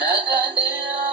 Naganea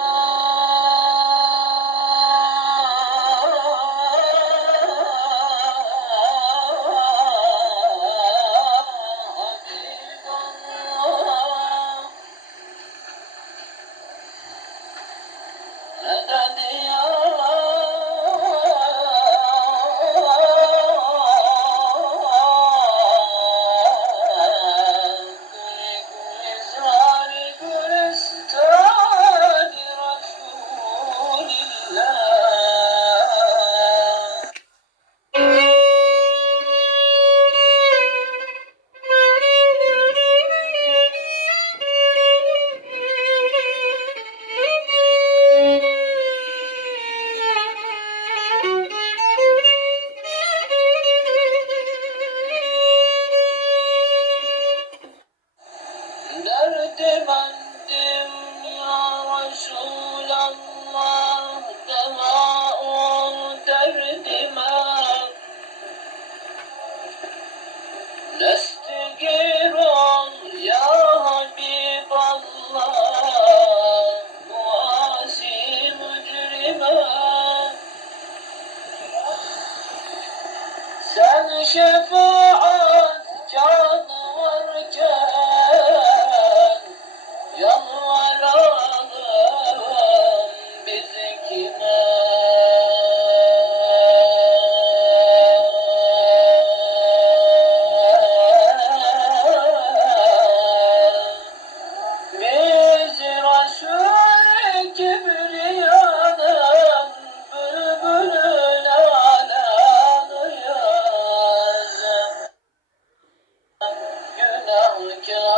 Derdimendim ya Resulallah Deva ol derdime. Destigir ol ya Habiballah Bu asi mücrime. Sen şefaat girl.